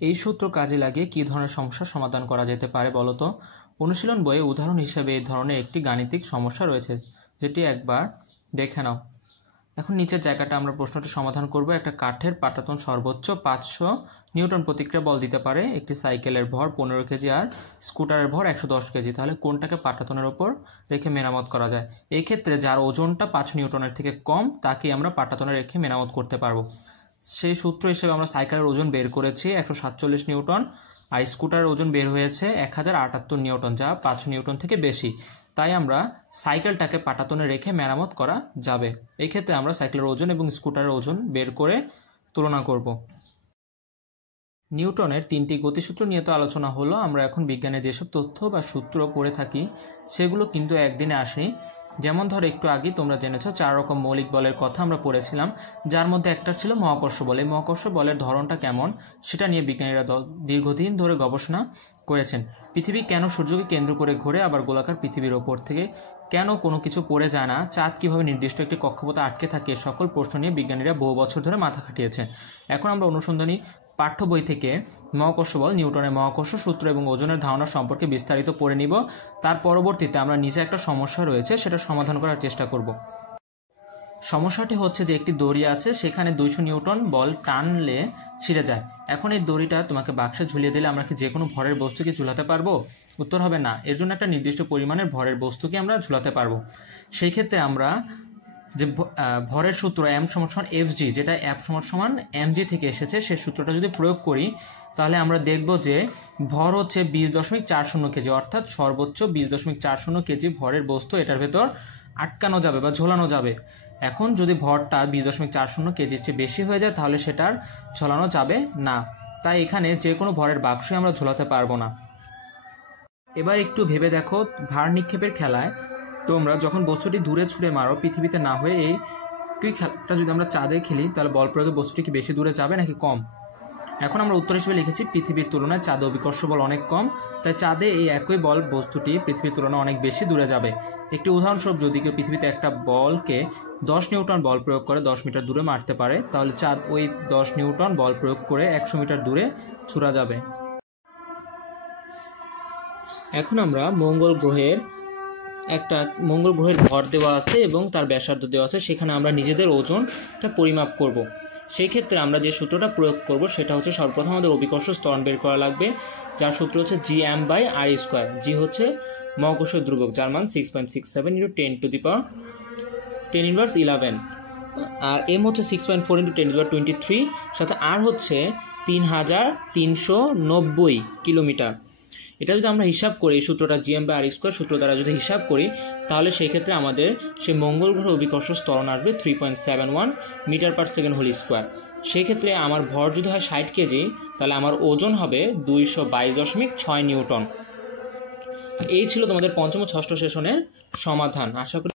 এই সূত্র কাজে লাগিয়ে কী ধরনের সমস্যার সমাধান করা যেতে পারে বলো তো? অনুশীলন বইয়ে উদাহরণ হিসেবে এই ধরনের একটি গাণিতিক সমস্যা রয়েছে, যেটি একবার দেখে নাও। এখন নিচের জায়গাটা আমরা প্রশ্নটি সমাধান করব। একটা কাঠের পাটাতন সর্বোচ্চ 500 নিউটন প্রতিক্রিয়া বল দিতে পারে। একটি সাইকেলের ভর 15 কেজি আর স্কুটারের ভর 110 কেজি। তাহলে কোনটাকে পাটাতনের ওপর রেখে মেরামত করা যায়? এই ক্ষেত্রে যার ওজনটা 5 নিউটনের থেকে কম তাকেই আমরা পাটাতনে রেখে মেরামত করতে পারবো। সেই সূত্র হিসেবে আমরা সাইকেলের ওজন বের করেছি 147 নিউটন, আর স্কুটারের ওজন বের হয়েছে 1078 নিউটন, যা 5 নিউটন থেকে বেশি। তাই আমরা সাইকেলটাকে পাটাতনে রেখে মেরামত করা যাবে। এই ক্ষেত্রে আমরা সাইকেলের ওজন এবং স্কুটারের ওজন বের করে তুলনা করব। নিউটনের 3টি গতিসূত্র নিয়ে তো আলোচনা হলো। আমরা এখন বিজ্ঞানের যেসব তথ্য বা সূত্র পড়ে থাকি সেগুলো কিন্তু একদিনে আসেনি। যেমন ধর একটু আগে তোমরা জেনেছো 4 রকম মৌলিক বলের কথা আমরা পড়েছিলাম, যার মধ্যে একটা ছিল মহাকর্ষ বল। এই মহাকর্ষ বলের ধরনটা কেমন সেটা নিয়ে বিজ্ঞানীরা দীর্ঘদিন ধরে গবেষণা করেছেন। পৃথিবী কেন সূর্যকে কেন্দ্র করে ঘোরে, আবার গোলাকার পৃথিবীর ওপর থেকে কেন কোনো কিছু পড়ে যায় না, চাঁদ কীভাবে নির্দিষ্ট একটি কক্ষপথে আটকে থাকে, সকল প্রশ্ন নিয়ে বিজ্ঞানীরা বহু বছর ধরে মাথা খাটিয়েছেন। এখন আমরা অনুসন্ধানী পাঠ্য বই থেকে মহাকর্ষ বল, নিউটনের মহাকর্ষ সূত্র এবং ওজনের ধারণা সম্পর্কে বিস্তারিত পড়ে নিব। তার পরবর্তীতে আমরা নিচে একটা সমস্যা রয়েছে সেটা সমাধান করার চেষ্টা করব। সমস্যাটি হচ্ছে যে একটি দড়ি আছে, সেখানে 200 নিউটন বল টানলে ছিঁড়ে যায়। এখন এই দড়িটা তোমাকে বাক্সে ঝুলিয়ে দিলে আমরা কি যে কোনো ভরের বস্তুকে ঝুলাতে পারবো? উত্তর হবে না। এর জন্য একটা নির্দিষ্ট পরিমাণের ভরের বস্তুকে আমরা ঝুলাতে পারবো। সেই ক্ষেত্রে আমরা যে ভরের সূত্র m সমান fg, যেটা f সমান mg থেকে এসেছে, সেই সূত্রটা যদি প্রয়োগ করি তাহলে আমরা দেখব যে ভর হচ্ছে 20.40 কেজি, অর্থাৎ সর্বোচ্চ 20.40 কেজি ভরের বস্তু এটার ভেতর আটকানো যাবে বা ঝোলানো যাবে। এখন যদি ভরটা 20.40 কেজির চেয়ে বেশি হয়ে যায় তাহলে সেটার ঝোলানো যাবে না। তাই এখানে যে কোনো ভরের বাক্সই আমরা ঝোলাতে পারবো না। এবার একটু ভেবে দেখো, ভার নিক্ষেপের খেলায় তোমরা যখন বস্তুটি দূরে ছুঁড়ে মারো, পৃথিবীতে না হয়ে এই খেলাটা যদি আমরা চাঁদে খেলি তাহলে বল প্রয়োগে বস্তুটি কি বেশি দূরে যাবে নাকি কম? এখন আমরা উত্তর হিসেবে লিখেছি পৃথিবীর তুলনায় চাঁদে অভিকর্ষ বল অনেক কম, তাই চাঁদে এই একই বল বস্তুটি পৃথিবীর তুলনায় অনেক বেশি দূরে যাবে। একটি উদাহরণস্বরূপ, যদি কেউ পৃথিবীতে একটা বলকে 10 নিউটন বল প্রয়োগ করে 10 মিটার দূরে মারতে পারে, তাহলে চাঁদ ওই 10 নিউটন বল প্রয়োগ করে 100 মিটার দূরে ছুঁড়া যাবে। এখন আমরা মঙ্গল গ্রহের ভর দেওয়া আছে এবং তার ব্যাসার্ধ দেওয়া আছে, সেখানে আমরা নিজেদের ওজনটা পরিমাপ করব। সেই ক্ষেত্রে আমরা যে সূত্রটা প্রয়োগ করব সেটা হচ্ছে সর্বপ্রথম আমাদের অভিকর্ষ ত্বরণ বের করা লাগবে, যার সূত্র হচ্ছে gm/r²। জি হচ্ছে মহাকর্ষীয় ধ্রুবক, যার মান 6.67 × 10⁻11, আর m হচ্ছে 6.4 × 10⁻23, সাথে r হচ্ছে 3390 কিলোমিটার। এটা যদি আমরা হিসাব করি, এই সূত্রটা gm/r² সূত্র দ্বারা যদি হিসাব করি তাহলে সেই ক্ষেত্রে আমাদের সেই মঙ্গল গ্রহের অভিকর্ষ ত্বরণ আসবে 3.71 মিটার/সেকেন্ড²। সেই ক্ষেত্রে আমার ভর যদি হয় 60 কেজি, তাহলে আমার ওজন হবে 222.6 নিউটন। এই ছিল তোমাদের পঞ্চম ও ষষ্ঠ সেশনের সমাধান। আশা করি